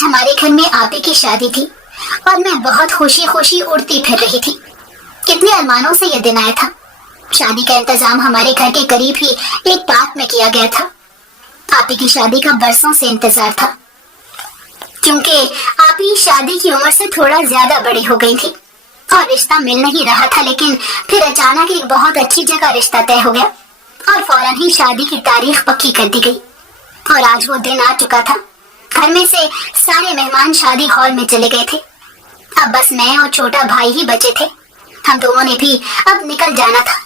आज हमारे घर में आपी की शादी थी और मैं बहुत खुशी खुशी उड़ती फिर रही थी। कितने अरमानों से यह दिन आया था। शादी का इंतजाम हमारे घर के करीब ही एक पार्क में किया गया था। आपी की शादी का बरसों से इंतजार था, क्योंकि आपी शादी की उम्र से थोड़ा ज्यादा बड़ी हो गई थी और रिश्ता मिल नहीं रहा था। लेकिन फिर अचानक एक बहुत अच्छी जगह रिश्ता तय हो गया और फौरन ही शादी की तारीख पक्की कर दी गई। और आज वो दिन आ चुका था। घर में से सारे मेहमान शादी हॉल में चले गए थे। अब बस मैं और छोटा भाई ही बचे थे। हम दोनों ने भी अब निकल जाना था।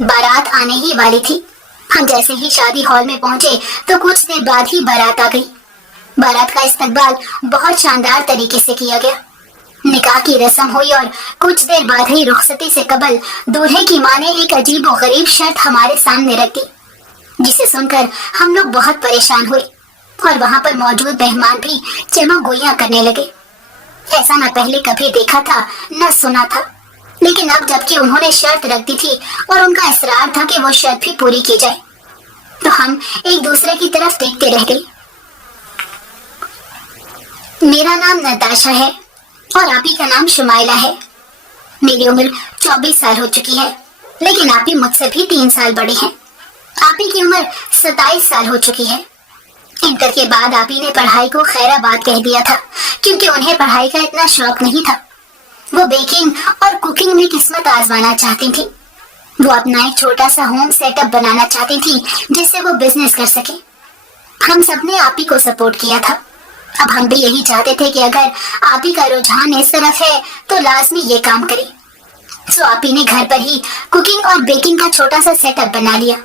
बारात आने ही वाली थी। हम जैसे ही शादी हॉल में पहुंचे तो कुछ देर बाद ही बारात आ गई। बारात का इस्तकबाल बहुत शानदार तरीके से किया गया। निकाह की रस्म हुई और कुछ देर बाद ही रुखसती से कबल दूल्हे की मां ने एक अजीब और गरीब शर्त हमारे सामने रख दी, जिसे सुनकर हम लोग बहुत परेशान हुए और वहां पर मौजूद मेहमान भी चमक गोइयां करने लगे। ऐसा न पहले कभी देखा था न सुना था, लेकिन अब जबकि उन्होंने शर्त रख दी थी और उनका इसरार था कि वो शर्त भी पूरी की जाए, तो हम एक दूसरे की तरफ देखते रह गए। मेरा नाम नताशा है और आपी का नाम शुमाइला है। मेरी उम्र 24 साल हो चुकी है, लेकिन आपी मुझसे भी 3 साल बड़ी हैं। आपी की उम्र 27 साल हो चुकी है। इंटर के बाद आपी ने पढ़ाई को खैराबाद कह दिया था, क्योंकि उन्हें पढ़ाई का इतना शौक नहीं था। वो बेकिंग और कुकिंग में किस्मत आजमाना चाहती थी। वो अपना एक छोटा सा होम सेटअप बनाना चाहती थी, जिससे वो बिजनेस कर सके। हम सबने आपी को सपोर्ट किया था। अब हम भी यही चाहते थे कि अगर आपी का रुझान इस तरफ है तो लाजमी ये काम करे। सो आपी ने घर पर ही कुकिंग और बेकिंग का छोटा सा सेटअप बना लिया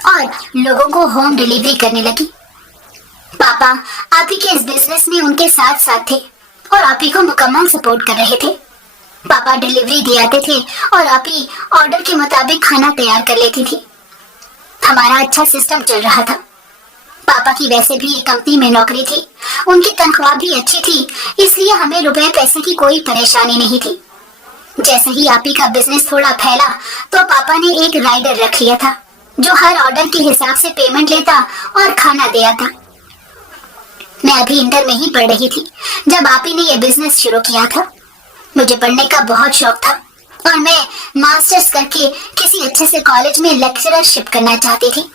और लोगों को होम डिलीवरी करने लगी। पापा आपी के इस बिजनेस में उनके साथ साथ थे और आपी को मुकम्मल सपोर्ट कर रहे थे। पापा डिलीवरी दे आते थे और आपी ऑर्डर के मुताबिक खाना तैयार कर लेती थी। हमारा अच्छा सिस्टम चल रहा था। पापा की वैसे भी एक कंपनी में नौकरी थी, उनकी तनख्वाह भी अच्छी थी, इसलिए हमें रुपए पैसे की कोई परेशानी नहीं थी। जैसे ही आपी का बिजनेस थोड़ा फैला तो पापा ने एक राइडर रख लिया था, जो हर ऑर्डर के हिसाब से पेमेंट लेता और खाना दे आता। मैं अभी इंटर में ही पढ़ रही थी जब आपी ने यह बिजनेस शुरू किया था। मुझे पढ़ने का बहुत शौक था और मैं मास्टर्स करके किसी अच्छे से कॉलेज में लेक्चररशिप करना चाहती थी।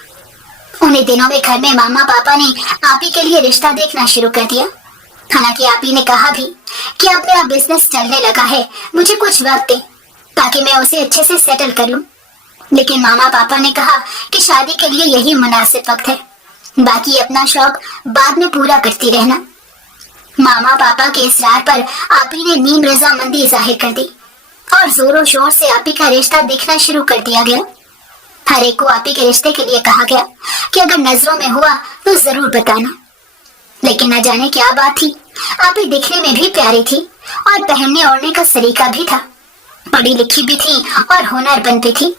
उन्हीं दिनों में घर में मामा पापा ने आपी के लिए रिश्ता देखना शुरू कर दिया। हालांकि आपी ने कहा भी कि अब मेरा बिजनेस चलने लगा है, मुझे कुछ वक्त दे ताकि मैं उसे अच्छे से सेटल कर लूं। लेकिन मामा पापा ने कहा कि शादी के लिए यही मुनासिब वक्त है, बाकी अपना शौक बाद में पूरा करती रहना। मामा पापा के इसरार पर आपी ने नीम रजामंदी जाहिर कर दी और जोरों शोर से आपी का रिश्ता देखना शुरू कर दिया गया। हर एक को आपी के रिश्ते के लिए कहा गया कि अगर नजरों में हुआ तो जरूर बताना। लेकिन न जाने क्या बात थी, आपी दिखने में भी प्यारी थी और पहनने ओढ़ने का सलीका भी था। पढ़ी लिखी भी थी और हुनरमंद भी थी,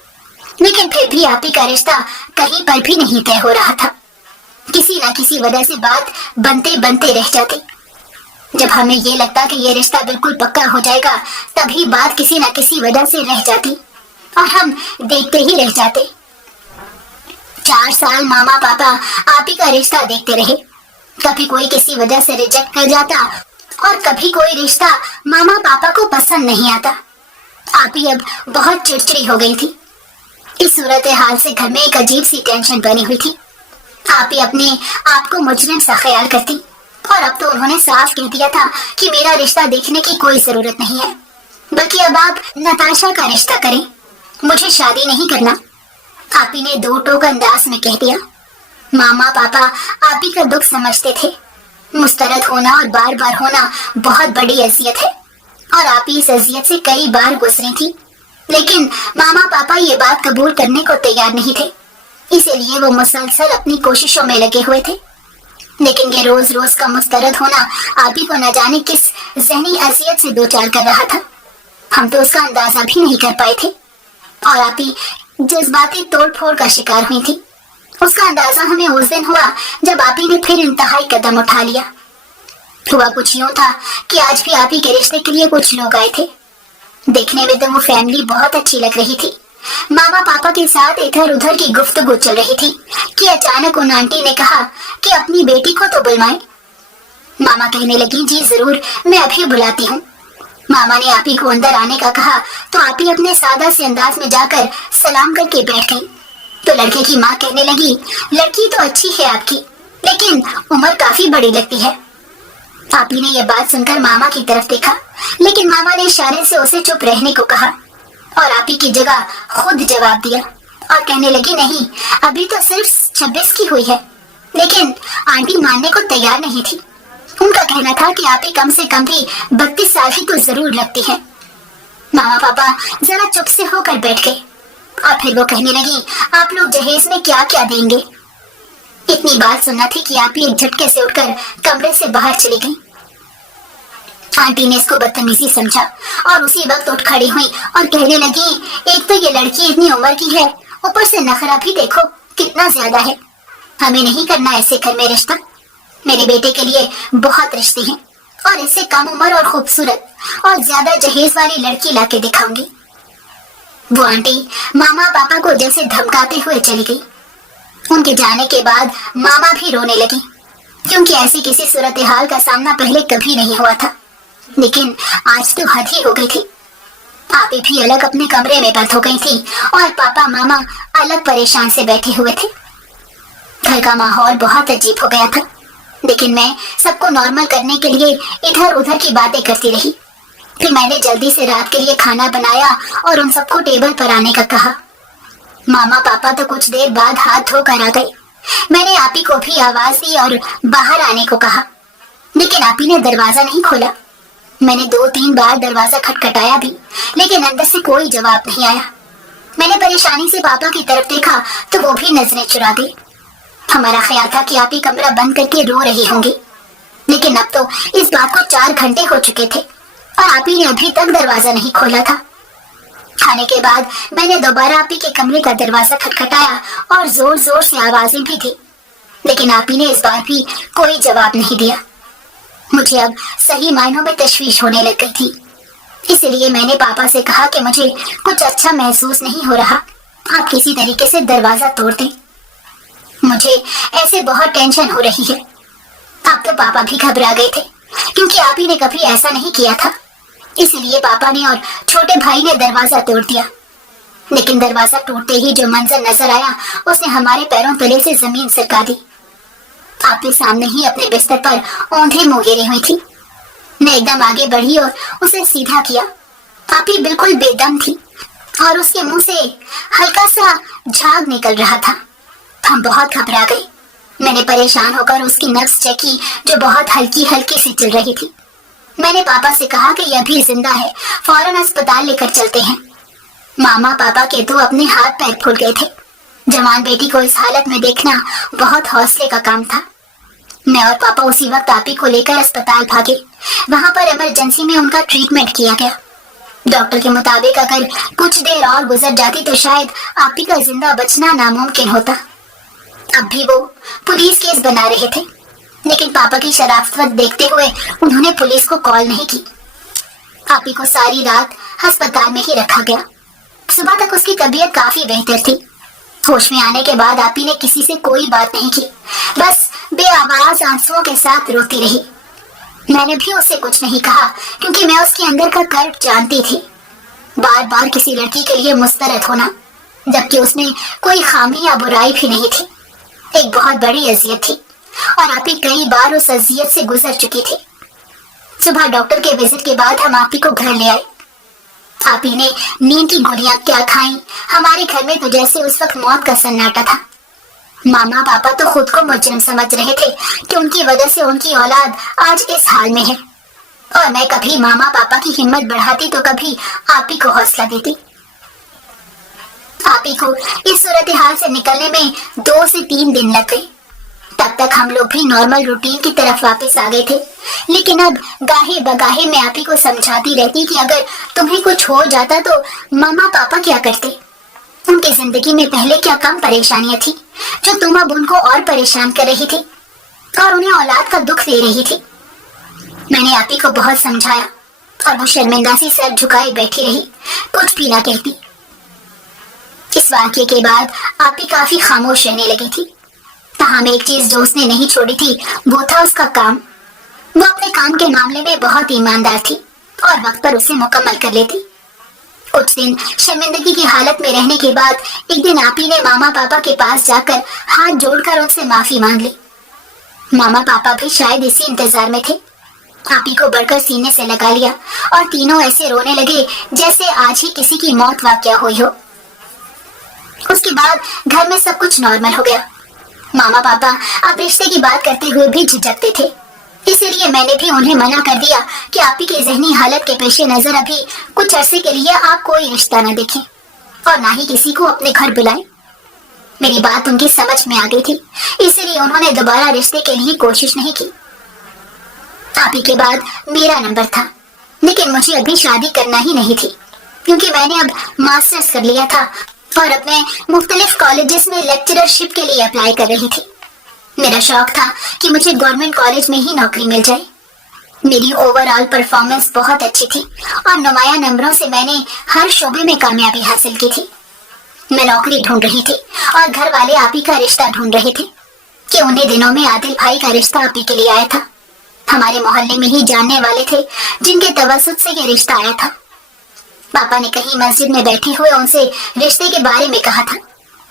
लेकिन फिर भी आपी का रिश्ता कहीं पर भी नहीं तय हो रहा था। किसी न किसी वजह से बात बनते बनते रह जाती। जब हमें ये लगता कि ये रिश्ता बिल्कुल पक्का हो जाएगा, तभी बात किसी न किसी वजह से रह जाती और हम देखते ही रह जाते। 4 साल मामा पापा आपी का रिश्ता देखते रहे। कभी कोई किसी वजह से रिजेक्ट कर जाता और कभी कोई रिश्ता मामा पापा को पसंद नहीं आता। आपी अब बहुत चिड़चिड़ी हो गई थी। इस सूरत हाल से घर में एक अजीब सी टेंशन बनी हुई थी। आपी अपने आप को मुजरिम सा ख्याल करती और अब तो उन्होंने साफ कह दिया था कि मेरा रिश्ता देखने की कोई जरूरत नहीं है, बल्कि अब आप नताशा का रिश्ता करें, मुझे शादी नहीं करना। आपी ने 2 टोक अंदाज में कह दिया। मामा पापा आपी का दुख समझते थे। मुस्तरद होना और बार बार होना बहुत बड़ी अजियत है और आपी इस अजियत से कई बार गुजरी थी, लेकिन मामा पापा ये बात कबूल करने को तैयार नहीं थे। इसीलिए वो मुसलसल अपनी कोशिशों में लगे हुए थे। लेकिन ये रोज रोज का मुस्तरद होना आपी को न जाने किस जहनी अजियत से 2-4 कर रहा था। हम तो उसका अंदाजा भी नहीं कर पाए थे और आपी जज्बाती तोड़ फोड़ का शिकार हुई थी। उसका अंदाजा हमें उस दिन हुआ जब आपी ने फिर इंतहाई कदम उठा लिया। हुआ कुछ यूं था कि आज भी आपी के रिश्ते के लिए कुछ लोग आए थे। देखने में तो वो फैमिली बहुत अच्छी लग रही थी। मामा पापा के साथ इधर उधर की गुफ्तगू चल रही थी कि अचानक उन आंटी ने कहा कि अपनी बेटी को तो बुलवाएं। मामा कहने लगी, जी जरूर, मैं अभी बुलाती हूँ। मामा ने आपी को अंदर आने का कहा तो आपी अपने सादा से अंदाज में जाकर सलाम करके बैठ गई। तो लड़के की माँ कहने लगी, लड़की तो अच्छी है आपकी, लेकिन उम्र काफी बड़ी लगती है। आपी ने यह बात सुनकर मामा की तरफ देखा, लेकिन मामा ने इशारे से उसे चुप रहने को कहा और आपी की जगह खुद जवाब दिया और कहने लगी, नहीं, अभी तो सिर्फ 26 की हुई है। लेकिन आंटी मानने को तैयार नहीं थी। उनका कहना था कि आपी कम से कम भी 32 साल की तो जरूर लगती है। मामा पापा जरा चुप से होकर बैठ गए और फिर वो कहने लगी, आप लोग जहेज में क्या क्या देंगे? इतनी बात सुनना थी कि आपी एक झटके से उठकर कमरे से बाहर चली गई। आंटी ने इसको बदतमीजी समझा और उसी वक्त उठ खड़ी हुई और कहने लगी, एक तो ये लड़की इतनी उम्र की है, ऊपर से नखरा भी देखो कितना ज्यादा है। हमें नहीं करना ऐसे घर में रिश्ता। मेरे बेटे के लिए बहुत रिश्ते हैं और इससे कम उम्र और खूबसूरत और ज्यादा जहेज वाली लड़की लाके दिखाऊंगी। वो आंटी मामा पापा को जैसे धमकाते हुए चली गई। उनके जाने के बाद मामा भी रोने लगे, क्योंकि ऐसी किसी सूरत हाल का सामना पहले कभी नहीं हुआ था। लेकिन आज तो हद ही हो गई थी। आपी भी अलग अपने कमरे में बंद हो गई थी और पापा मामा अलग परेशान से बैठे हुए थे। घर का माहौल बहुत अजीब हो गया था, लेकिन मैं सबको नॉर्मल करने के लिए इधर उधर की बातें करती रही। फिर मैंने जल्दी से रात के लिए खाना बनाया और उन सबको टेबल पर आने का कहा। मामा पापा तो कुछ देर बाद हाथ धोकर आ गए। मैंने आपी को भी आवाज दी और बाहर आने को कहा, लेकिन आपी ने दरवाजा नहीं खोला। मैंने 2-3 बार दरवाजा खटखटाया भी, लेकिन अंदर से कोई जवाब नहीं आया। मैंने परेशानी से पापा की तरफ देखा तो वो भी नजरें चुरा गई। हमारा ख्याल था कि आपी कमरा बंद करके रो रही होंगी, लेकिन अब तो इस बात को 4 घंटे हो चुके थे और आपी ने अभी तक दरवाजा नहीं खोला था। खाने के बाद मैंने दोबारा आपी के कमरे का दरवाजा खटखटाया और जोर जोर से आवाजें भी दी, लेकिन आपी ने इस बार भी कोई जवाब नहीं दिया। मुझे अब सही मायनों में तशवीश होने लग गई थी, इसलिए मैंने पापा से कहा कि मुझे कुछ अच्छा महसूस नहीं हो रहा, आप किसी तरीके से दरवाजा तोड़ दें। मुझे ऐसे बहुत टेंशन हो रही है। अब तो पापा भी घबरा गए थे, क्योंकि आपी ने कभी ऐसा नहीं किया था। इसलिए पापा ने और छोटे भाई ने दरवाजा तोड़ दिया। लेकिन दरवाजा टूटते ही जो मंजर नजर आया, उसने हमारे पैरों तले से जमीन सरका दी। आपी सामने ही अपने बिस्तर पर औंधे मुंह गिरी हुई थी। मैं एकदम आगे बढ़ी और उसे सीधा किया। आपी बिल्कुल बेदम थी और उसके मुंह से हल्का सा झाग निकल रहा था। हम बहुत घबरा गए। मैंने परेशान होकर उसकी नब्ज चेकी, जो बहुत हल्की हल्की सी चल रही थी। मैंने पापा से कहा कि यह भी जिंदा है, फौरन अस्पताल लेकर चलते हैं। मामा पापा के तो अपने हाथ पैर फूल गए थे। जवान बेटी को इस हालत में देखना बहुत हौसले का काम था। मैं और पापा उसी वक्त आपी को लेकर अस्पताल भागे। वहां पर इमरजेंसी में उनका ट्रीटमेंट किया गया। डॉक्टर के मुताबिक अगर कुछ देर और गुजर जाती तो शायद आपी का जिंदा बचना नामुमकिन होता। अब भी वो पुलिस केस बना रहे थे, लेकिन पापा की शराफत देखते हुए उन्होंने पुलिस को कॉल नहीं की। आपी को सारी रात अस्पताल में ही रखा गया। सुबह तक उसकी तबीयत काफी बेहतर थी। होश में आने के बाद आपी ने किसी से कोई बात नहीं की, बस बेआवाज आंसुओं के साथ रोती रही। मैंने भी उससे कुछ नहीं कहा, क्योंकि मैं उसके अंदर का कर्ब जानती थी। बार बार किसी लड़की के लिए मुस्तरद होना, जबकि उसमें कोई खामी या बुराई भी नहीं थी, एक बहुत बड़ी अजियत थी और आपी कई बार उस अजियत से गुजर चुकी थी। सुबह डॉक्टर के विजिट के बाद हम आपी को घर ले आए। आपी ने नींद की गोलियां क्या खाई। हमारे घर में तो जैसे उस वक्त मौत का सन्नाटा था। मामा पापा तो खुद को मुजरिम समझ रहे थे कि उनकी वजह से उनकी औलाद आज इस हाल में है, और मैं कभी मामा पापा की हिम्मत बढ़ाती तो कभी आपी को हौसला देती। आपी को इस सूरत हाल से निकलने में 2 से 3 दिन लग गए। तब तक हम लोग भी नॉर्मल रूटीन की तरफ वापस आ गए थे, लेकिन अब गाहे बगाहे मैं आपी को समझाती रहती कि अगर तुम्हें कुछ हो जाता तो मामा पापा क्या करते। उनकी जिंदगी में पहले क्या कम परेशानियां थी जो तुम अब उनको और परेशान कर रही थी और उन्हें औलाद का दुख दे रही थी। मैंने आपी को बहुत समझाया और वो शर्मिंदा सी सर झुकाए बैठी रही, कुछ भी ना कहती। इस वाक्य के बाद आपी काफी खामोश रहने लगी थी। तहाँ एक चीज जो उसने नहीं छोड़ी थी वो था उसका काम। वो अपने काम के मामले में बहुत ईमानदार थी और वक्त पर उसे मुकम्मल कर लेती। कुछ दिन शर्मिंदगी की हालत में रहने के बाद एक दिन आपी ने मामा पापा के पास जाकर हाथ जोड़कर उनसे माफी मांग ली। मामा पापा भी शायद इसी इंतजार में थे। आपी को बढ़कर सीने से लगा लिया और तीनों ऐसे रोने लगे जैसे आज ही किसी की मौत वाक़या हुई हो। उसके बाद घर में सब कुछ नॉर्मल हो गया। मामा पापा अब रिश्ते की बात करते हुए भी झिझकते थे, इसीलिए मैंने भी उन्हें मना कर दिया कि आपी की ज़हनी हालत के पेश नजर अभी कुछ अरसे के लिए आप कोई रिश्ता न देखें और ना ही किसी को अपने घर बुलाएं। मेरी बात उनकी समझ में आ गई थी, इसीलिए उन्होंने दोबारा रिश्ते के लिए कोशिश नहीं की। आपी के बाद मेरा नंबर था, लेकिन मुझे अभी शादी करना ही नहीं थी, क्योंकि मैंने अब मास्टर्स कर लिया था और अपने मुख्तलिफ कॉलेजेस में लेक्चररशिप के लिए अप्लाई कर रही थी। मेरा शौक था कि मुझे गवर्नमेंट कॉलेज में ही नौकरी मिल जाए। मेरी ओवरऑल परफॉर्मेंस बहुत अच्छी थी और नुमाया नंबरों से मैंने हर शोबे में कामयाबी हासिल की थी। मैं नौकरी ढूंढ रही थी और घर वाले आपी का रिश्ता ढूंढ रहे थे कि उन्हीं दिनों में आदिल भाई का रिश्ता आपी के लिए आया था। हमारे मोहल्ले में ही जानने वाले थे जिनके तवस्सुत से ये रिश्ता आया था। पापा ने कहीं मस्जिद में बैठे हुए उनसे रिश्ते के बारे में कहा था,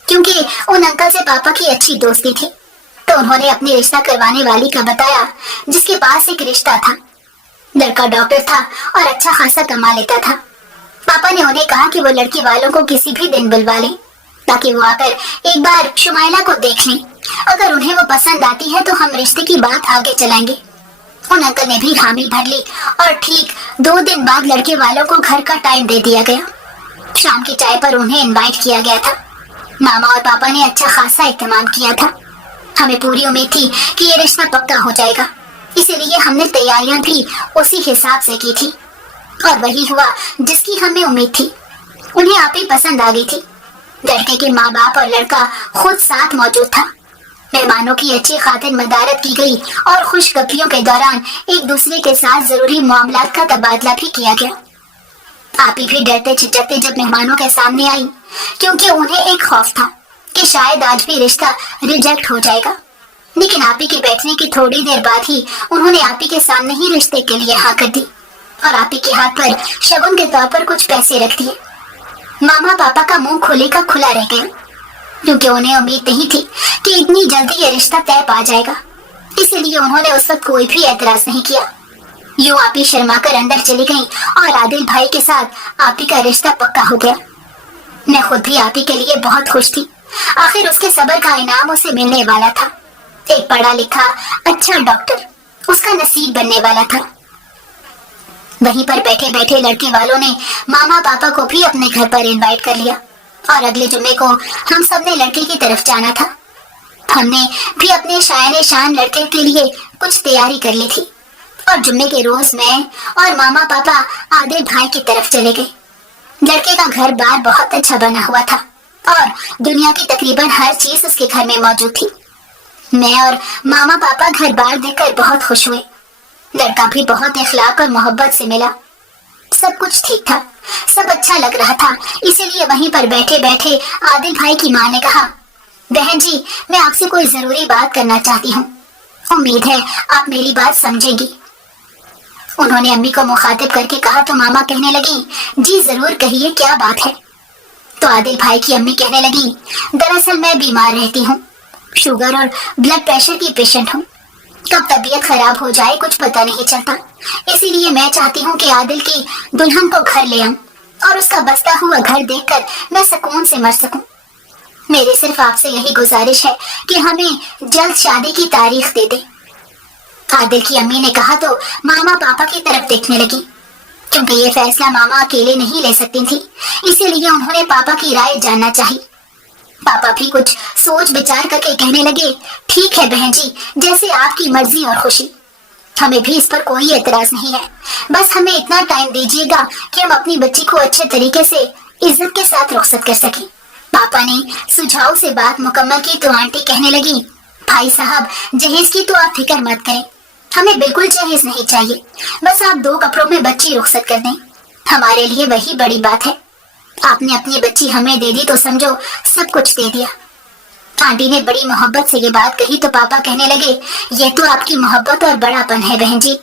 क्योंकि उन अंकल से पापा की अच्छी दोस्ती थी। तो उन्होंने अपनी रिश्ता करवाने वाली का बताया, जिसके पास एक रिश्ता था। लड़का डॉक्टर था और अच्छा खासा कमा लेता था। पापा ने उन्हें कहा कि वो लड़की वालों को किसी भी दिन बुलवा लें, ताकि वो आकर एक बार शुमाइला को देख लें। अगर उन्हें वो पसंद आती है तो हम रिश्ते की बात आगे चलाएंगे। उन अंकल ने भी हामी भर ली और ठीक 2 दिन बाद लड़के वालों को घर का टाइम दे दिया गया। शाम की चाय पर उन्हें इनवाइट किया गया था। मामा और पापा ने अच्छा खासा इत्तेमाम किया था। हमें पूरी उम्मीद थी कि ये रिश्ता पक्का हो जाएगा, इसीलिए हमने तैयारियां भी उसी हिसाब से की थी और वही हुआ जिसकी हमें उम्मीद थी। उन्हें आप ही पसंद आ गई थी। लड़के के माँ बाप और लड़का खुद साथ मौजूद था। मेहमानों की अच्छी खातिर मदारत की गई और खुशखबरियों के दौरान एक दूसरे के साथ जरूरी मामलात का तबादला भी किया गया। आप ही भी डरते झिझकते जब मेहमानों के सामने आई, क्योंकि उन्हें एक खौफ था कि शायद आज भी रिश्ता रिजेक्ट हो जाएगा। लेकिन आपी के बैठने की थोड़ी देर बाद ही उन्होंने आपी के सामने ही रिश्ते के लिए हाँ कर दी और आपी के हाथ पर शगुन के तौर पर कुछ पैसे रख दिए। मामा पापा का मुंह खुले का खुला रह गया, क्योंकि उन्हें उम्मीद नहीं थी कि इतनी जल्दी ये रिश्ता तय पा जाएगा। इसीलिए उन्होंने उस वक्त कोई भी एतराज नहीं किया। यूं आपी शर्मा कर अंदर चली गई और आदिल भाई के साथ आपी का रिश्ता पक्का हो गया। मैं खुद भी आपी के लिए बहुत खुश थी। आखिर उसके सब्र का इनाम उसे मिलने वाला था। एक पढ़ा लिखा अच्छा डॉक्टर उसका नसीब बनने वाला था। वहीं पर बैठे बैठे लड़के वालों ने मामा पापा को भी अपने घर पर इनवाइट कर लिया और अगले जुम्मे को हम सब ने लड़के की तरफ जाना था। हमने भी अपने शायने शान लड़के के लिए कुछ तैयारी कर ली थी और जुम्मे के रोज मैं और मामा पापा आदिल भाई की तरफ चले गए। लड़के का घर बार बहुत अच्छा बना हुआ था और दुनिया की तकरीबन हर चीज उसके घर में मौजूद थी। मैं और मामा पापा घर बार देखकर बहुत खुश हुए। लड़का भी बहुत इखलाक और मोहब्बत से मिला। सब कुछ ठीक था, सब अच्छा लग रहा था। इसीलिए वहीं पर बैठे बैठे आदिल भाई की माँ ने कहा, बहन जी, मैं आपसे कोई जरूरी बात करना चाहती हूँ। उम्मीद है आप मेरी बात समझेंगी। उन्होंने अम्मी को मुखातिब करके कहा तो मामा कहने लगी, जी जरूर कहिए, क्या बात है। तो आदिल भाई की अम्मी कहने लगी, दरअसल मैं बीमार रहती हूँ, शुगर और ब्लड प्रेशर की पेशेंट हूँ। कब तबीयत खराब हो जाए कुछ पता नहीं चलता। इसीलिए मैं चाहती हूँ कि आदिल की दुल्हन को घर ले आऊं और उसका बसता हुआ घर देखकर मैं सुकून से मर सकूं। मेरी सिर्फ आपसे यही गुजारिश है कि हमें जल्द शादी की तारीख दे दे। आदिल की अम्मी ने कहा तो मामा पापा की तरफ देखने लगी, क्योंकि ये फैसला मामा अकेले नहीं ले सकती थी। इसीलिए उन्होंने पापा की राय जानना चाहिए। पापा भी कुछ सोच विचार करके कहने लगे, ठीक है बहन जी, जैसे आपकी मर्जी और खुशी। हमें भी इस पर कोई एतराज नहीं है। बस हमें इतना टाइम दीजिएगा कि हम अपनी बच्ची को अच्छे तरीके से इज्जत के साथ रुखसत कर सकें। पापा ने सुझाव से बात मुकम्मल की तो आंटी कहने लगी, भाई साहब, जहेज की तो आप फिक्र मत करें, हमें बिल्कुल जहेज नहीं चाहिए। बस आप 2 कपड़ों में बच्ची रुखसत कर दें, हमारे लिए वही बड़ी बात है। आपने अपनी बच्ची हमें दे दी तो समझो सब कुछ दे दिया। आंटी ने बड़ी मोहब्बत से ये बात कही तो पापा कहने लगे, ये तो आपकी मोहब्बत और बड़ापन है बहन जी,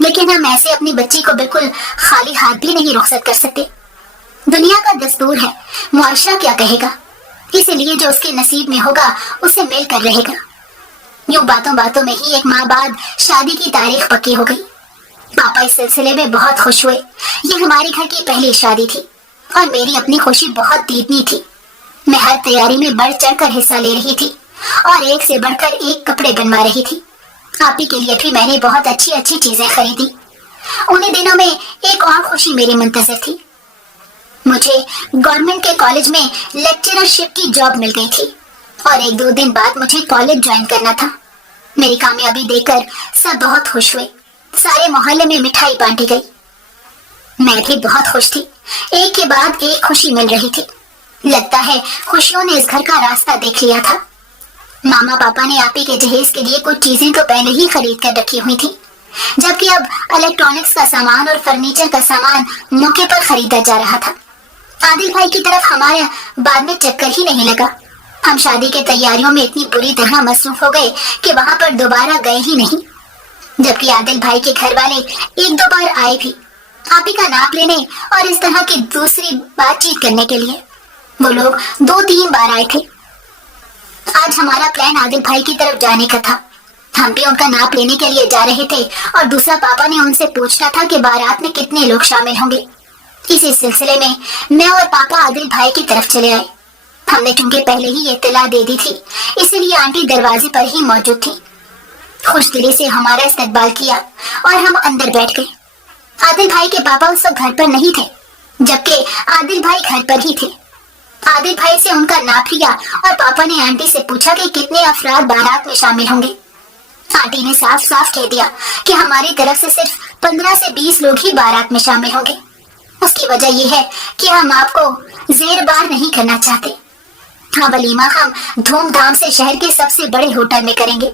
लेकिन हम ऐसे अपनी बच्ची को बिल्कुल खाली हाथ भी नहीं रुखसत कर सकते। दुनिया का दस्तूर है, मुआशरा क्या कहेगा, इसलिए जो उसके नसीब में होगा उसे मिल कर रहेगा। यूं बातों बातों में ही 1 माह बाद शादी की तारीख पक्की हो गई। पापा इस सिलसिले में बहुत खुश हुए। ये हमारे घर की पहली शादी थी और मेरी अपनी खुशी बहुत दीदनी थी। मैं हर तैयारी में बढ़ चढ़ कर हिस्सा ले रही थी और एक से बढ़कर एक कपड़े बनवा रही थी। आपी के लिए भी मैंने बहुत अच्छी अच्छी चीजें खरीदी। उन्हीं दिनों में एक और खुशी मेरी मुंतजर थी। मुझे गवर्नमेंट के कॉलेज में लेक्चररशिप की जॉब मिल गई थी और 1-2 दिन बाद मुझे कॉलेज ज्वाइन करना था। मेरी कामयाबी देखकर सब बहुत खुश हुए। सारे मोहल्ले में मिठाई बांटी गई। मैं भी बहुत खुश थी। एक के बाद एक खुशी मिल रही थी। लगता है खुशियों ने इस घर का रास्ता देख लिया था। मामा पापा ने आपी के जहेज के लिए कुछ चीजें तो पहले ही खरीद कर रखी हुई थी, जबकि अब इलेक्ट्रॉनिक्स का सामान और फर्नीचर का सामान मौके पर खरीदा जा रहा था। आदिल भाई की तरफ हमारे बाद में चक्कर ही नहीं लगा। हम शादी के तैयारियों में इतनी बुरी तरह मसरूफ हो गए कि वहां पर दोबारा गए ही नहीं, जबकि आदिल भाई के घर वाले 1-2 बार आए भी, आपी का नाप लेने और इस तरह की दूसरी बातचीत करने के लिए। वो लोग 2-3 बार आए थे। आज हमारा प्लान आदिल भाई की तरफ जाने का था। हम भी उनका नाप लेने के लिए जा रहे थे और दूसरा पापा ने उनसे पूछा था कि बारात में कितने लोग शामिल होंगे। इसी सिलसिले में मैं और पापा आदिल भाई की तरफ चले आए। हमने चूंकि पहले ही इत्तला दे दी थी, इसलिए आंटी दरवाजे पर ही मौजूद थी। खुश दिली से हमारा इस्तकबाल किया और हम अंदर बैठ गए। आदिल भाई के पापा उस वक्त घर पर नहीं थे, जबकि आदिल भाई घर पर ही थे। आदिल भाई से उनका नाप लिया और पापा ने आंटी से पूछा कि कितने अफराद बारात में शामिल होंगे। आंटी ने साफ साफ कह दिया कि हमारी तरफ से सिर्फ 15 से 20 लोग ही बारात में शामिल होंगे। उसकी वजह यह है कि हम आपको जेरबार नहीं करना चाहते। हाँ, वलीमा हम धूमधाम से शहर के सबसे बड़े होटल में करेंगे।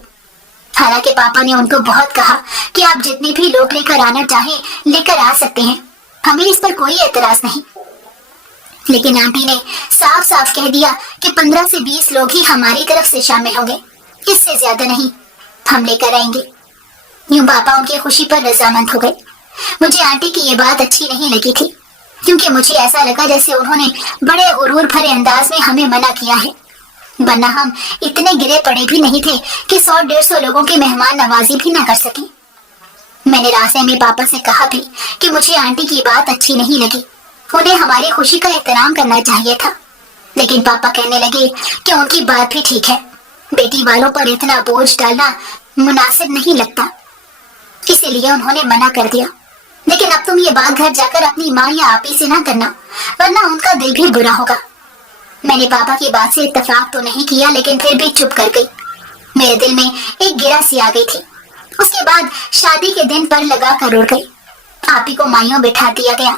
हालांकि पापा ने उनको बहुत कहा कि आप जितने भी लोग लेकर आना चाहें लेकर आ सकते हैं, हमें इस पर कोई एतराज नहीं। लेकिन आंटी ने साफ साफ कह दिया कि 15 से 20 लोग ही हमारी तरफ से शामिल होंगे, इससे ज्यादा नहीं हम लेकर आएंगे। यूं पापा उनकी खुशी पर रजामंद हो गए। मुझे आंटी की ये बात अच्छी नहीं लगी थी, क्योंकि मुझे ऐसा लगा जैसे उन्होंने बड़े गुरूर भरे अंदाज में हमें मना किया है, वरना हम इतने गिरे पड़े भी नहीं थे कि 100-150 लोगों की मेहमान नवाजी भी ना कर सके। मैंने रास्ते में पापा से कहा भी कि मुझे आंटी की बात अच्छी नहीं लगी, उन्हें हमारी खुशी का एहतराम करना चाहिए था। लेकिन पापा कहने लगे कि उनकी बात भी ठीक है, बेटी वालों पर इतना बोझ डालना मुनासिब नहीं लगता, इसीलिए उन्होंने मना कर दिया। लेकिन अब तुम ये बात घर जाकर अपनी माँ या आपी से ना करना, वरना उनका दिल भी बुरा होगा। मैंने पापा की बात से इत्तेफाक तो नहीं किया, लेकिन फिर भी चुप कर गई। मेरे दिल में एक गिरा सी आ गई थी। उसके बाद शादी के दिन पर लगा कर उड़ गई। आपी को माइयों बिठा दिया गया।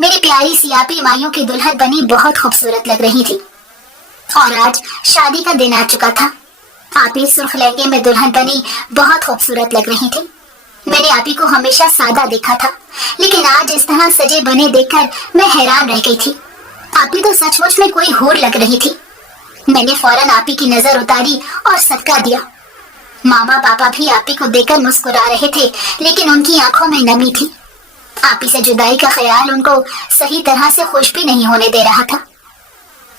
मेरी प्यारी सी आपी माइयों की दुल्हन बनी बहुत खूबसूरत लग रही थी। और आज शादी का दिन आ चुका था। आपी सुर्ख लहंगे में दुल्हन बनी बहुत खूबसूरत लग रही थी। मैंने आपी को हमेशा सादा देखा था, लेकिन आज इस तरह सजे बने देखकर मैं हैरान रह गई थी। आपी तो सचमुच में कोई हूर लग रही थी। मैंने फौरन आपी की नजर उतारी और सदका दिया। मामा पापा भी आपी को देखकर मुस्कुरा रहे थे, लेकिन उनकी आंखों में नमी थी। आपी से जुदाई का ख्याल उनको सही तरह से खुश भी नहीं होने दे रहा था।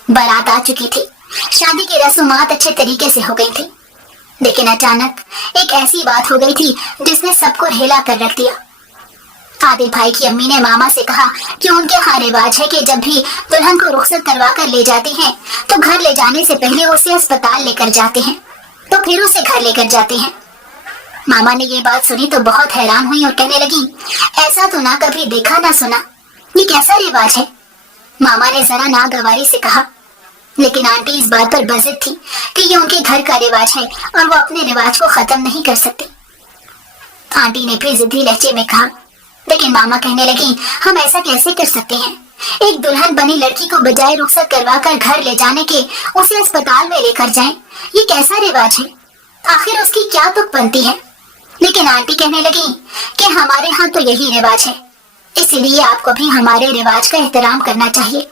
बारात आ चुकी थी। शादी की रस्मात अच्छे तरीके से हो गई थी, लेकिन अचानक एक ऐसी बात हो गई थी जिसने सबको हिला कर रख दिया। आदिल भाई की अम्मी ने मामा से कहा कि उनके यहाँ रिवाज है कि जब भी दुल्हन को रुखसत करवा कर ले जाते हैं तो घर ले जाने से पहले उसे अस्पताल लेकर जाते हैं, तो फिर उसे घर लेकर जाते हैं। मामा ने ये बात सुनी तो बहुत हैरान हुई और कहने लगी, ऐसा तो ना कभी देखा ना सुना, ये कैसा रिवाज है? मामा ने जरा नागवारी से कहा, लेकिन आंटी इस बात पर बज़िद थी कि ये उनके घर का रिवाज है और वो अपने रिवाज को खत्म नहीं कर सकती। आंटी ने फिर जिद्दी लहजे में कहा, लेकिन मामा कहने लगी, हम ऐसा कैसे कर सकते हैं? एक दुल्हन बनी लड़की को बजाय रुखसत करवा कर घर ले जाने के उसे अस्पताल में लेकर जाएं, ये कैसा रिवाज है? आखिर उसकी क्या तुक बनती है? लेकिन आंटी कहने लगी कि हमारे यहाँ तो यही रिवाज है, इसलिए आपको भी हमारे रिवाज का एहतराम करना चाहिए।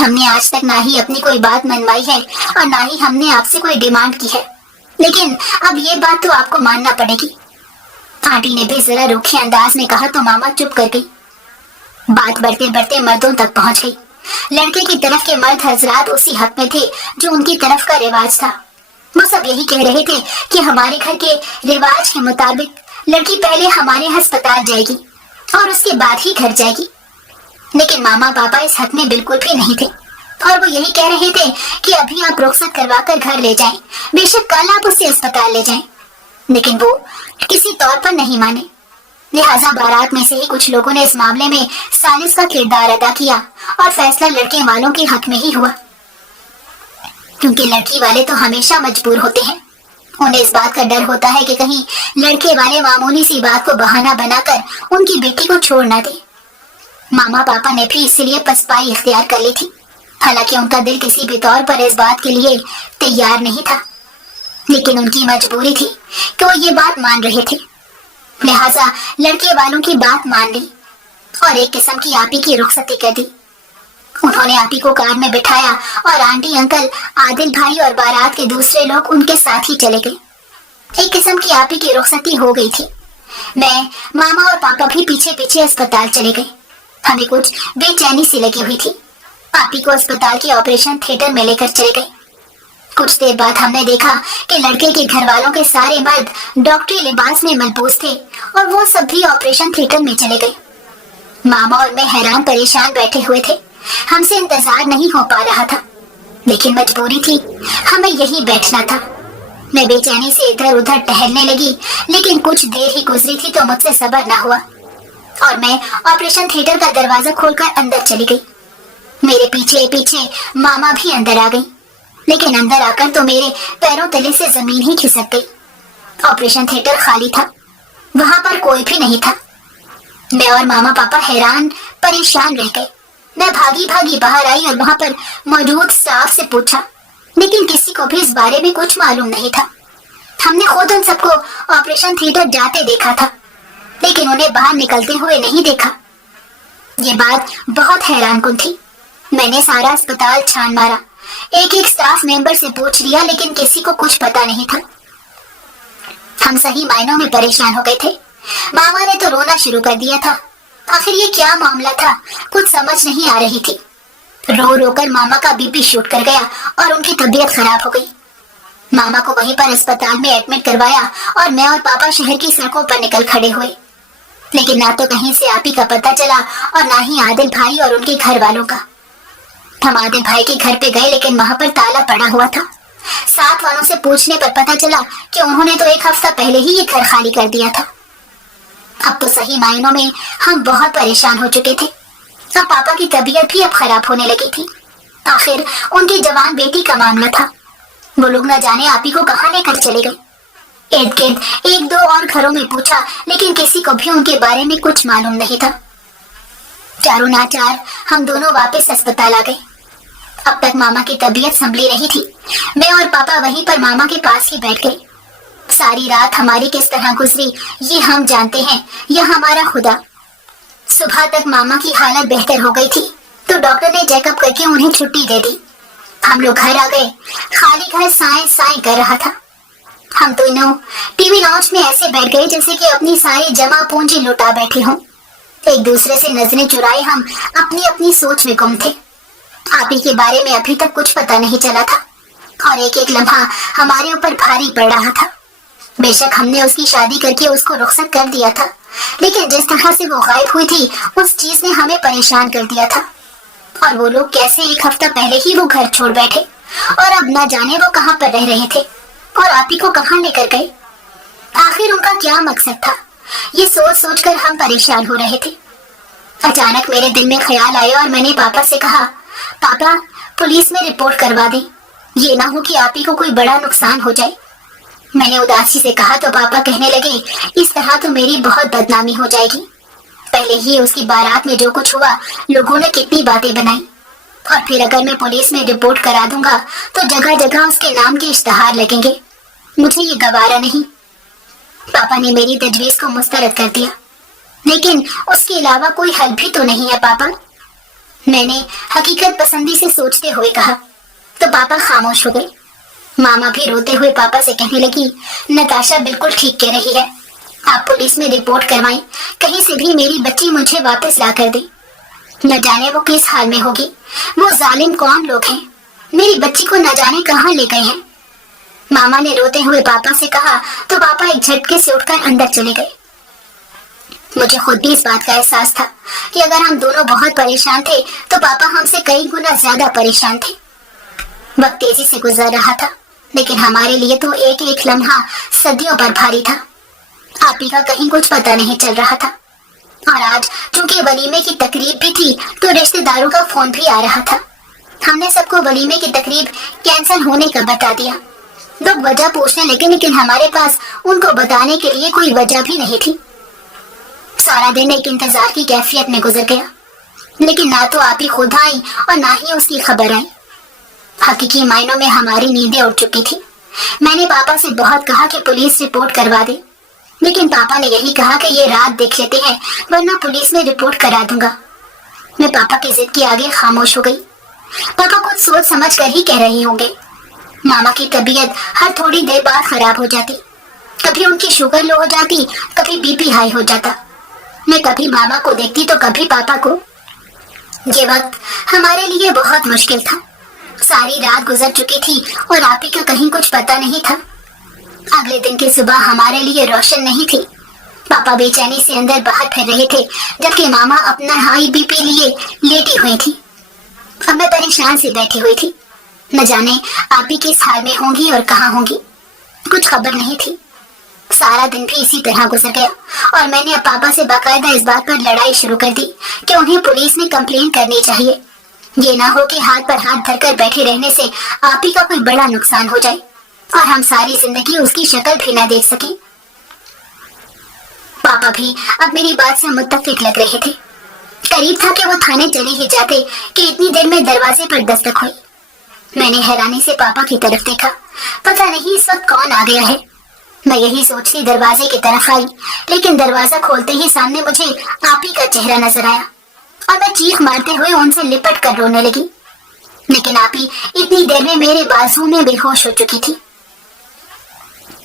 ہم نے آج تک نہ ہی اپنی کوئی بات منوائی ہے اور نہ ہی ہم نے آپ سے کوئی ڈیمانڈ کی ہے، لیکن اب یہ بات تو آپ کو ماننا پڑے گی۔ آنٹی نے بھی ذرا روکھے انداز میں کہا تو ماما چپ کر گئی۔ بات بڑھتے بڑھتے مردوں تک پہنچ گئی۔ لڑکے کی طرف کے مرد حضرات اسی حق میں تھے جو ان کی طرف کا رواج تھا۔ وہ سب یہی کہہ رہے تھے کہ ہمارے گھر کے رواج کے مطابق لڑکی پہلے ہمارے ہسپتال جائے گی اور اس کے بعد ہی گھر جائے گی، لیکن ماما پاپا اس حق میں بالکل بھی نہیں تھے، اور وہ یہی کہہ رہے تھے کہ ابھی آپ رخصت کروا کر گھر لے جائیں، بے شک کل آپ اسے اسپتال لے جائیں، لیکن وہ کسی طور پر نہیں مانے۔ لہٰذا بارات میں سے ہی کچھ لوگوں نے اس معاملے میں ثالث کا کردار ادا کیا اور فیصلہ لڑکے والوں کے حق میں ہی ہوا، کیونکہ لڑکی والے تو ہمیشہ مجبور ہوتے ہیں۔ انہیں اس بات کا ڈر ہوتا ہے کہ کہیں لڑکے والے معمولی سی بات کو بہانہ بنا کر ان کی بیٹی کو چھوڑ نہ دے۔ ماما پاپا نے بھی اسی لیے پسپائی اختیار کر لی تھی، حالانکہ ان کا دل کسی بھی طور پر اس بات کے لیے تیار نہیں تھا، لیکن ان کی مجبوری تھی کہ وہ یہ بات مان رہے تھے، لہٰذا لڑکے والوں کی بات مان لی اور ایک قسم کی آپی کی رخصتی کر دی۔ انہوں نے آپی کو کار میں بٹھایا اور آنٹی، انکل، عادل بھائی اور بارات کے دوسرے لوگ ان کے ساتھ ہی چلے گئے۔ ایک قسم کی آپی کی رخصتی ہو گئی تھی۔ میں، ماما اور پاپا بھی پیچھے پیچھے اسپتال چلے گئے۔ ہمیں کچھ بے چینی سی لگی ہوئی تھی۔ آپی کو اسپتال کے آپریشن تھیٹر میں لے کر چلے گئے۔ کچھ دیر بعد ہم نے دیکھا کہ لڑکے کے گھر والوں کے سارے مرد ڈاکٹری لباس میں ملبوس تھے اور وہ سب بھی آپریشن تھیٹر میں چلے گئے۔ ماما اور میں حیران پریشان بیٹھے ہوئے تھے۔ ہم سے انتظار نہیں ہو پا رہا تھا، لیکن مجبوری تھی، ہمیں یہی بیٹھنا تھا۔ میں بے چینی سے ادھر ادھر ٹہلنے لگی، لیکن کچھ دیر ہی گزری تھی تو مجھ سے صبر نہ ہوا اور میں آپریشن تھیٹر کا دروازہ کھول کر اندر چلی گئی۔ میرے پیچھے پیچھے ماما بھی اندر آ گئی، لیکن اندر آ کر تو میرے پیروں تلے سے زمین ہی کھسک گئی۔ آپریشن تھیٹر خالی تھا، وہاں پر کوئی بھی نہیں تھا۔ میں اور ماما پاپا حیران پریشان رہ گئے۔ میں بھاگی بھاگی باہر آئی اور وہاں پر موجود سٹاف سے پوچھا، لیکن کسی کو بھی اس بارے میں کچھ معلوم نہیں تھا۔ ہم نے خود ان سب کو آپریشن تھیٹر جاتے دیکھا تھا، لیکن انہیں باہر نکلتے ہوئے نہیں دیکھا۔ یہ بات بہت حیران کن تھی۔ میں نے سارا اسپتال چھان مارا، ایک ایک سٹاف ممبر سے پوچھ لیا، لیکن کسی کو کچھ پتا نہیں تھا۔ ہم صحیح معنوں میں پریشان ہو گئے تھے۔ ماما نے تو رونا شروع کر دیا تھا۔ آخر یہ کیا معاملہ تھا، کچھ سمجھ نہیں آ رہی تھی۔ رو رو کر ماما کا بی پی شوٹ کر گیا اور ان کی طبیعت خراب ہو گئی۔ ماما کو وہیں پر اسپتال میں ایڈمٹ کروایا اور میں اور پاپا شہر کی سڑکوں پر نکل کھڑے ہوئے، لیکن نہ تو کہیں سے آپی کا پتہ چلا اور نہ ہی عادل بھائی اور ان کے گھر والوں کا۔ ہم عادل بھائی کے گھر پہ گئے، لیکن وہاں پر تالا پڑا ہوا تھا۔ ساتھ والوں سے پوچھنے پر پتہ چلا کہ انہوں نے تو ایک ہفتہ پہلے ہی یہ گھر خالی کر دیا تھا۔ اب تو صحیح معنوں میں ہم بہت پریشان ہو چکے تھے۔ اب پاپا کی طبیعت بھی اب خراب ہونے لگی تھی۔ آخر ان کی جوان بیٹی کا معاملہ تھا۔ وہ لوگ نہ جانے آپی کو کہاں لے کر چلے گئے۔ ارد گرد ایک دو اور گھروں میں پوچھا، لیکن کسی کو بھی ان کے بارے میں کچھ معلوم نہیں تھا۔ چاروں ناچار ہم دونوں واپس اسپتال آ گئے۔ اب تک ماما کی طبیعت سنبھلی نہیں تھی۔ میں اور پاپا وہیں پر ماما کے پاس ہی بیٹھ گئے۔ ساری رات ہماری کس طرح گزری یہ ہم جانتے ہیں یا ہمارا خدا۔ صبح تک ماما کی حالت بہتر ہو گئی تھی تو ڈاکٹر نے چیک اپ کر کے انہیں چھٹی دے دی۔ ہم لوگ گھر آ گئے۔ خالی گھر سائیں سائیں کر رہا تھا۔ ہم دونوں ٹی وی لاؤنج میں ایسے بیٹھ گئے جیسے کہ اپنی ساری جمع پونجی لٹا بیٹھے ہوں۔ ایک دوسرے سے نظریں چرائے ہم اپنی اپنی سوچ میں گم تھے۔ آپی کے بارے میں ابھی تک کچھ پتا نہیں چلا تھا اور ایک ایک لمحہ ہمارے اوپر بھاری پڑ رہا تھا۔ بے شک ہم نے اس کی شادی کر کے اس کو رخصت کر دیا تھا، لیکن جس طرح سے وہ غائب ہوئی تھی اس چیز نے ہمیں پریشان کر دیا تھا۔ اور وہ لوگ کیسے ایک ہفتہ پہلے ہی وہ گھر چھوڑ بیٹھے اور اب نہ جانے وہ کہاں پر رہ رہے تھے اور آپی کو کہاں لے کر گئے۔ آخر ان کا کیا مقصد تھا، یہ سوچ سوچ کر ہم پریشان ہو رہے تھے۔ اچانک میرے دل میں خیال آیا اور میں نے پاپا سے کہا، پاپا پولیس میں رپورٹ کروا دیں، یہ نہ ہو کہ آپی کو کوئی بڑا نقصان ہو جائے۔ میں نے اداسی سے کہا تو پاپا کہنے لگے، اس طرح تو میری بہت بدنامی ہو جائے گی۔ پہلے ہی اس کی بارات میں جو کچھ ہوا لوگوں نے کتنی باتیں بنائی، اور پھر اگر میں پولیس میں رپورٹ کرا دوں گا تو جگہ جگہ اس کے نام کے اشتہار لگیں گے، مجھے یہ گوارا نہیں۔ پاپا نے میری تجویز کو مسترد کر دیا، لیکن اس کے علاوہ کوئی حل بھی تو نہیں ہے پاپا۔ میں نے حقیقت پسندی سے سوچتے ہوئے کہا تو پاپا خاموش ہو گئے۔ ماما بھی روتے ہوئے پاپا سے کہنے لگی، نتاشا بالکل ٹھیک کہہ رہی ہے، آپ پولیس میں رپورٹ کروائیں، کہیں سے بھی میری بچی مجھے واپس لا کر دے۔ نہ جانے وہ کس حال میں ہوگی، وہ ظالم کون لوگ ہیں، میری بچی کو نہ جانے کہاں لے گئے ہیں۔ ماما نے روتے ہوئے پاپا سے کہا تو پاپا ایک جھٹکے سے اٹھ کر اندر چلے گئے۔ مجھے خود بھی اس بات کا احساس تھا کہ اگر ہم دونوں بہت پریشان تھے تو پاپا ہم سے کئی گنا زیادہ پریشان تھے۔ وقت تیزی سے گزر رہا تھا، لیکن ہمارے لیے تو ایک ایک لمحہ صدیوں پر بھاری تھا۔ آپی کا کہیں کچھ پتہ نہیں چل رہا تھا، اور آج چونکہ ولیمے کی تقریب بھی تھی تو رشتہ داروں کا فون بھی آ رہا تھا۔ ہم نے سب کو ولیمے کی تقریب کینسل ہونے کا بتا دیا۔ لوگ وجہ پوچھنے لگے، لیکن ہمارے پاس ان کو بتانے کے لیے کوئی وجہ بھی نہیں تھی۔ سارا دن ایک انتظار کی کیفیت میں گزر گیا، لیکن نہ تو آپی خود آئی اور نہ ہی اس کی خبر آئی۔ حقیقی معنوں میں ہماری نیندیں اٹھ چکی تھی۔ میں نے پاپا سے بہت کہا کہ پولیس رپورٹ کروا دے، لیکن پاپا نے یہی کہا کہ یہ رات دیکھ لیتے ہیں ورنہ پولیس میں رپورٹ کرا دوں گا۔ میں پاپا کی ضد کے آگے خاموش ہو گئی۔ پاپا کچھ سوچ سمجھ کر ہی کہہ رہے ہوں گے۔ ماما کی طبیعت ہر تھوڑی دیر بعد خراب ہو جاتی، کبھی ان کی شوگر لو ہو جاتی، کبھی بی پی ہائی ہو جاتا۔ میں کبھی ماما کو دیکھتی تو کبھی پاپا کو۔ یہ وقت ہمارے لیے بہت مشکل تھا۔ ساری رات گزر چکی تھی اور آپی کا کہیں کچھ پتہ نہیں تھا۔ اگلے دن کی صبح ہمارے لیے روشن نہیں تھی۔ پاپا بے چینی سے اندر باہر پھر رہے تھے، جبکہ ماما اپنا ہائی بی پی لیے لیٹی ہوئی تھی۔ اب میں پریشان سے بیٹھی ہوئی تھی، نہ جانے آپی کس حال میں ہوں گی اور کہاں ہوں گی، کچھ خبر نہیں تھی۔ سارا دن بھی اسی طرح گزر گیا اور میں نے اب پاپا سے باقاعدہ اس بات پر لڑائی شروع کر دی کہ انہیں پولیس میں کمپلین کرنی چاہیے۔ یہ نہ ہو کہ ہاتھ پر ہاتھ دھر کر بیٹھے رہنے سے آپی کا کوئی بڑا نقصان ہو جائے اور ہم ساری زندگی اس کی شکل بھی نہ دیکھ سکیں۔ پاپا بھی اب میری بات سے متفق لگ رہے تھے۔ قریب تھا کہ وہ تھانے چلے ہی جاتے کہ اتنی دیر میں دروازے پر دستک ہوئی۔ میں نے حیرانی سے پاپا کی طرف دیکھا، پتہ نہیں اس وقت کون آ گیا ہے۔ میں یہی سوچتی دروازے کی طرف آئی، لیکن دروازہ کھولتے ہی سامنے مجھے آپی کا چہرہ نظر آیا اور میں چیخ مارتے ہوئے ان سے لپٹ کر رونے لگی، لیکن آپی اتنی دیر میں میرے بازو میں بے ہوش ہو چکی تھی۔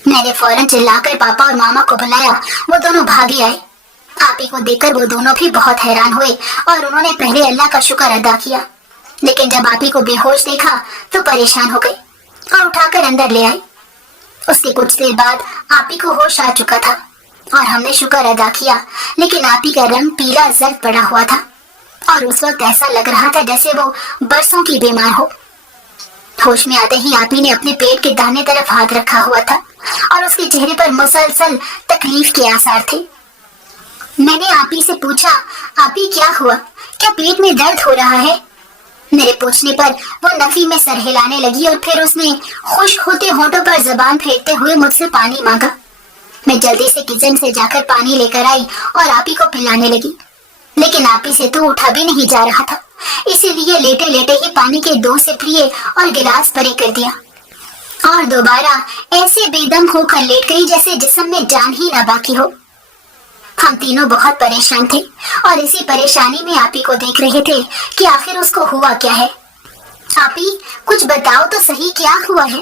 میں نے فوراً چلا کر پاپا اور ماما کو بلایا، وہ دونوں بھاگے آئے۔ آپی کو دیکھ کر وہ دونوں بھی بہت حیران ہوئے اور انہوں نے پہلے اللہ کا شکر ادا کیا، لیکن جب آپی کو بے ہوش دیکھا تو پریشان ہو گئے اور اٹھا کر اندر لے آئے۔ اس کے کچھ دیر بعد آپی کو ہوش آ چکا تھا اور ہم نے شکر ادا کیا، لیکن آپی کا رنگ پیلا زرد پڑا ہوا تھا اور اس وقت ایسا لگ رہا تھا جیسے وہ برسوں کی بیمار ہو۔ ہوش میں آتے ہی آپی نے اپنے پیٹ کے داہنے طرف ہاتھ رکھا ہوا تھا اور اس کے چہرے پر مسلسل تکلیف کے آثار تھے۔ میں نے آپی سے پوچھا، آپی کیا ہوا؟ کیا پیٹ میں درد ہو رہا ہے؟ میرے پوچھنے پر وہ نفی میں سر ہلانے لگی اور پھر اس نے خشک ہوتے ہونٹوں پر زبان پھیرتے ہوئے مجھ سے پانی مانگا۔ میں جلدی سے کچن سے جا کر پانی لے کر آئی اور آپی کو پلانے لگی، لیکن آپی سے تو اٹھا بھی نہیں جا رہا تھا، اسی لیے لیٹے لیٹے ہی پانی کے 2 سپ لیے اور گلاس پرے کر دیا اور دوبارہ ایسے بے دم ہو کر لیٹ گئی جیسے جسم میں جان ہی نہ باقی ہو۔ ہم تینوں بہت پریشان تھے اور اسی پریشانی میں آپی کو دیکھ رہے تھے کہ آخر اس کو ہوا کیا ہے۔ آپی کچھ بتاؤ تو صحیح، کیا ہوا ہے؟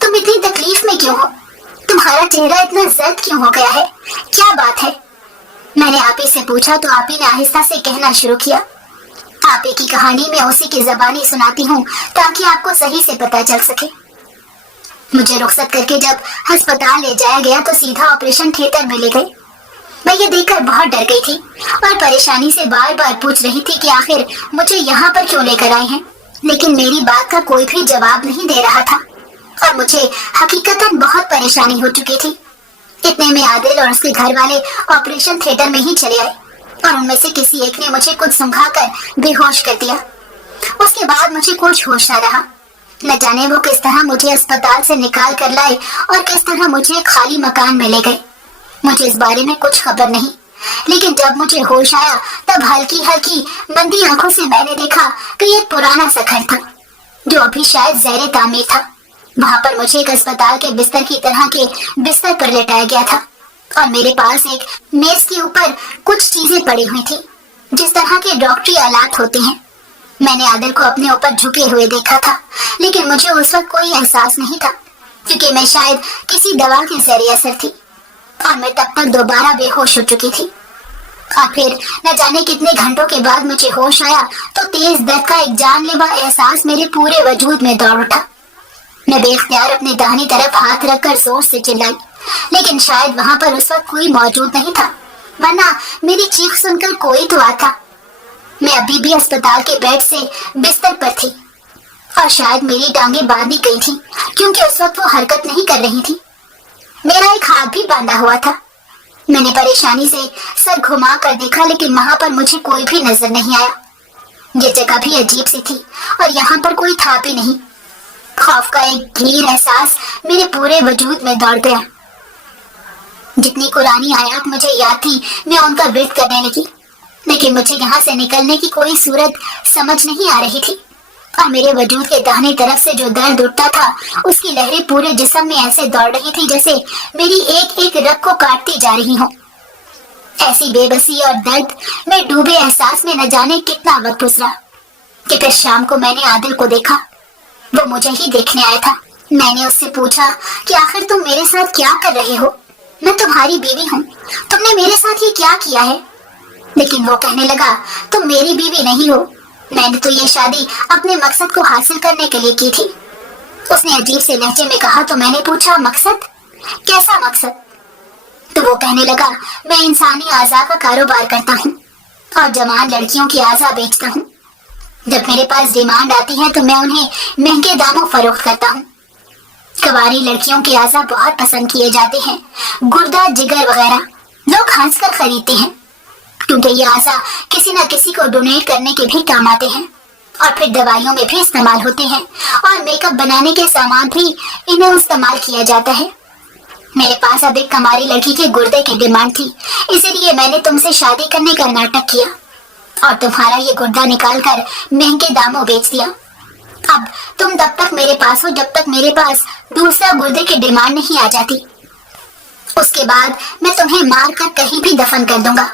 تم اتنی تکلیف میں کیوں ہو؟ تمہارا چہرہ اتنا زرد کیوں ہو گیا ہے؟ کیا بات ہے؟ میں نے آپی سے پوچھا تو آپی نے آہستہ سے کہنا شروع کیا۔ آپی کی کہانی میں اسی کی زبانی سناتی ہوں تاکہ آپ کو صحیح سے پتہ چل سکے۔ مجھے رخصت کر کے جب ہسپتال لے جایا گیا تو سیدھا آپریشن تھیٹر میں لے گئے۔ میں یہ دیکھ کر بہت ڈر گئی تھی اور پریشانی سے بار بار پوچھ رہی تھی کہ آخر مجھے یہاں پر کیوں لے کر آئے ہیں، لیکن میری بات کا کوئی بھی جواب نہیں دے رہا تھا اور مجھے حقیقتاً بہت پریشانی ہو چکی تھی۔ اتنے میں عادل اور اس کے گھر والے آپریشن تھیٹر میں ہی چلے آئے اور ان میں سے کسی ایک نے مجھے کچھ سنگھا کر بے ہوش کر دیا۔ اس کے بعد مجھے کچھ ہوش نہ رہا، نہ جانے وہ کس طرح مجھے اسپتال سے نکال کر لائے اور کس طرح مجھے ایک خالی مکان میں لے گئے۔ مجھے اس بارے میں کچھ خبر نہیں، لیکن جب مجھے ہوش آیا تب ہلکی ہلکی بندی آنکھوں سے میں نے دیکھا کہ ایک پرانا سا گھر تھا جو ابھی شاید زیر تعمیر تھا۔ وہاں پر مجھے ایک اسپتال کے بستر کی طرح کے بستر پر لٹایا گیا تھا اور میرے پاس ایک میز کے اوپر کچھ چیزیں پڑی ہوئی تھی جس طرح کے ڈاکٹری آلات ہوتے ہیں۔ मैंने आदिल को अपने ऊपर झुके हुए देखा था, लेकिन मुझे उस वक्त कोई एहसास नहीं था, क्योंकि मैं शायद किसी दवा के जरिए असर थी और मैं तब तक दोबारा बेहोश हो चुकी थी। और फिर न जाने कितने घंटों के बाद मुझे होश आया तो तेज दर्द का एक जानलेवा एहसास मेरे पूरे वजूद में दौड़ उठा। मैं बेख्तियार अपनी दाहिनी तरफ हाथ रखकर जोर से चिल्लाई, लेकिन शायद वहां पर उस वक्त कोई मौजूद नहीं था, वरना मेरी चीख सुनकर कोई तो आता। मैं अभी भी अस्पताल के बेड से बिस्तर पर थी और शायद मेरी टांगें बांधी गई थी, क्योंकि उस वक्त वो हरकत नहीं कर रही थी। मेरा एक हाथ भी बांधा हुआ था। मैंने परेशानी से सर घुमा कर देखा, लेकिन वहां पर मुझे कोई भी नजर नहीं आया। ये जगह भी अजीब सी थी और यहाँ पर कोई था भी नहीं। खौफ का एक गहीर एहसास मेरे पूरे वजूद में दौड़ गया। जितनी कुरानी आयत मुझे याद थी, मैं उनका विर्द करने लगी, लेकिन मुझे यहाँ से निकलने की कोई सूरत समझ नहीं आ रही थी। और मेरे वजूद के दाहिनी तरफ से जो दर्द उठता था, उसकी लहरें पूरे जिस्म में ऐसे दौड़ रही थी जैसे मेरी एक एक रग को काटती जा रही हो। ऐसी बेबसी और दर्द में डूबे एहसास में न जाने कितना वक्त गुजरा कि फिर शाम को मैंने आदिल को देखा। वो मुझे ही देखने आया था। मैंने उससे पूछा कि आखिर तुम मेरे साथ क्या कर रहे हो? मैं तुम्हारी बीवी हूँ, तुमने मेरे साथ ये क्या किया है? लेकिन वो कहने लगा, तुम मेरी बीवी नहीं हो, मैंने तो ये शादी अपने मकसद को हासिल करने के लिए की थी। उसने अजीब से लहजे में कहा तो मैंने पूछा, मकसद? कैसा मकसद? तो वो कहने लगा, मैं इंसानी आज़ा का कारोबार करता हूँ और जवान लड़कियों की आज़ा बेचता हूँ। जब मेरे पास डिमांड आती है तो मैं उन्हें महंगे दामों फरोख्त करता हूँ। कवारी लड़कियों के आज़ा बहुत पसंद किए जाते हैं, गुर्दा, जिगर वगैरह लोग हंसकर खरीदते हैं, क्योंकि ये आज़ा किसी न किसी को डोनेट करने के भी काम आते हैं और फिर दवाइयों में भी इस्तेमाल होते हैं और मेकअप बनाने के सामान भी इन्हें इस्तेमाल किया जाता है। मेरे पास अब एक कमारी लड़की के गुर्दे की डिमांड थी, इसीलिए मैंने तुमसे शादी करने का नाटक किया और तुम्हारा ये गुर्दा निकाल कर महंगे दामों बेच दिया। अब तुम तब तक मेरे पास हो जब तक मेरे पास दूसरा गुर्दे की डिमांड नहीं आ जाती। उसके बाद मैं तुम्हें मार कर कहीं भी दफन कर दूंगा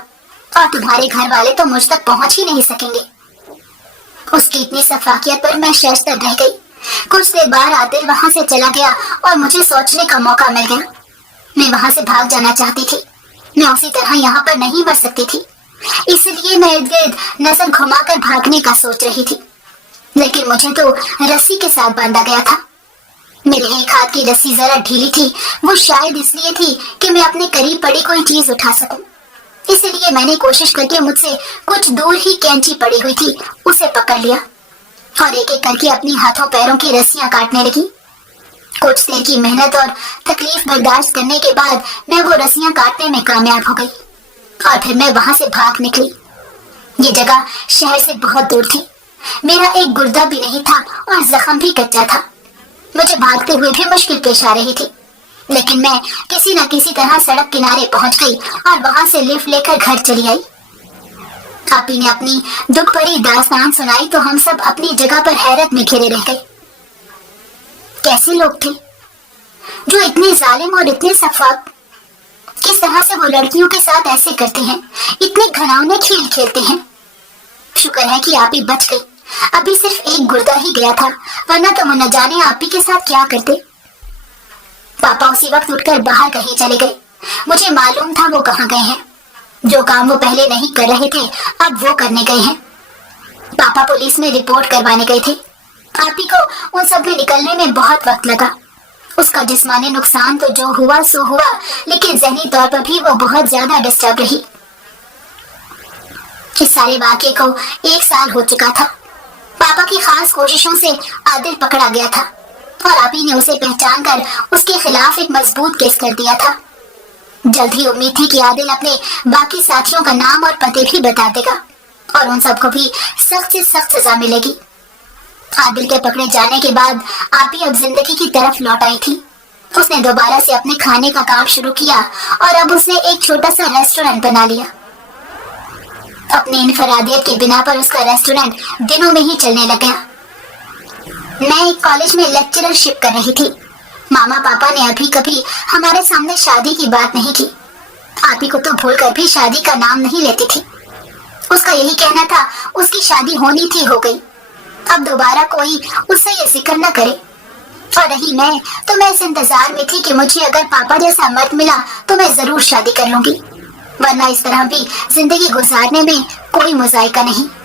और तुम्हारे घर वाले तो मुझ तक पहुंच ही नहीं सकेंगे। उसकी इतनी सफाकियत पर मैं शर्मसार रह गई। कुछ देर बाद आदिल वहां से चला गया और मुझे सोचने का मौका मिल गया। मैं वहां से भाग जाना चाहती थी, मैं उसी तरह यहाँ पर नहीं मर सकती थी, इसलिए मैं इर्द गिर्द नजर घुमाकर भागने का सोच रही थी, लेकिन मुझे तो रस्सी के साथ बांधा गया था। मेरे एक हाथ की रस्सी जरा ढीली थी, वो शायद इसलिए थी कि मैं अपने करीब पड़ी कोई चीज उठा सकूं। इसलिए मैंने कोशिश करके मुझसे कुछ दूर ही कैंची पड़ी हुई थी, उसे पकड़ लिया और एक एक करके अपनी हाथों पैरों की रस्सियां काटने लगी। कुछ देर की मेहनत और तकलीफ बर्दाश्त करने के बाद मैं वो रस्सियां काटने में कामयाब हो गई और फिर मैं वहां से भाग निकली। ये जगह शहर से बहुत दूर थी, मेरा एक गुर्दा भी नहीं था और जख्म भी कच्चा था। मुझे भागते हुए भी मुश्किल पेश आ रही थी, लेकिन मैं किसी न किसी तरह सड़क किनारे पहुंच गई और वहां से लिफ्ट लेकर घर चली आई। आपी ने अपनी दुख भरी दास्तान सुनाई तो हम सब अपनी जगह पर हैरत में घिरे रह गए। कैसे लोग थे जो इतने जालिम और इतने सफाक, किस तरह से वो लड़कियों के साथ ऐसे करते हैं, इतने घिनौने खेल खेलते हैं। शुक्र है कि आपी बच गई, अभी सिर्फ एक गुर्दा ही गया था, वरना तो न जाने आपी के साथ क्या करते। पापा उसी वक्त उठकर बाहर कहीं चले गए। मुझे मालूम था वो कहाँ गए हैं। जो काम वो पहले नहीं कर रहे थे अब वो करने गए हैं। पापा पुलिस में रिपोर्ट करवाने गए थे। आपी को उन सब में निकलने में बहुत वक्त लगा। उसका जिस्मानी नुकसान तो जो हुआ सो हुआ, लेकिन ज़हनी तौर पर भी वो बहुत ज्यादा डिस्टर्ब रही। इस सारे वाक़े को 1 साल हो चुका था। पापा की खास कोशिशों से आदिल पकड़ा गया था और आपी ने उसे पहचान कर उसके खिलाफ एक मजबूत केस कर दिया था। जल्द ही उम्मीद थी कि आदिल अपने बाकी साथियों का नाम और पते भी बता देगा और उन सबको भी सख्त से सख्त सजा मिलेगी। आदिल के पकड़े जाने के बाद आपी अब जिंदगी की तरफ लौट आई थी। उसने दोबारा से अपने खाने का काम शुरू किया और अब उसने एक छोटा सा रेस्टोरेंट बना लिया। अपनी इनफरादियत के बिना पर उसका रेस्टोरेंट दिनों में ही चलने लग गया। मैं एक कॉलेज में लेक्चररशिप कर रही थी। मामा पापा ने अभी कभी हमारे सामने शादी की बात नहीं की। आपी को तो भूल कर भी शादी का नाम नहीं लेती थी। उसका यही कहना था उसकी शादी होनी थी हो गई, اب دوبارہ کوئی اس سے یہ ذکر نہ کرے۔ اور رہی میں تو میں اس انتظار میں تھی کہ مجھے اگر پاپا جیسا مرد ملا تو میں ضرور شادی کر لوں گی، ورنہ اس طرح بھی زندگی گزارنے میں کوئی مذائقہ نہیں۔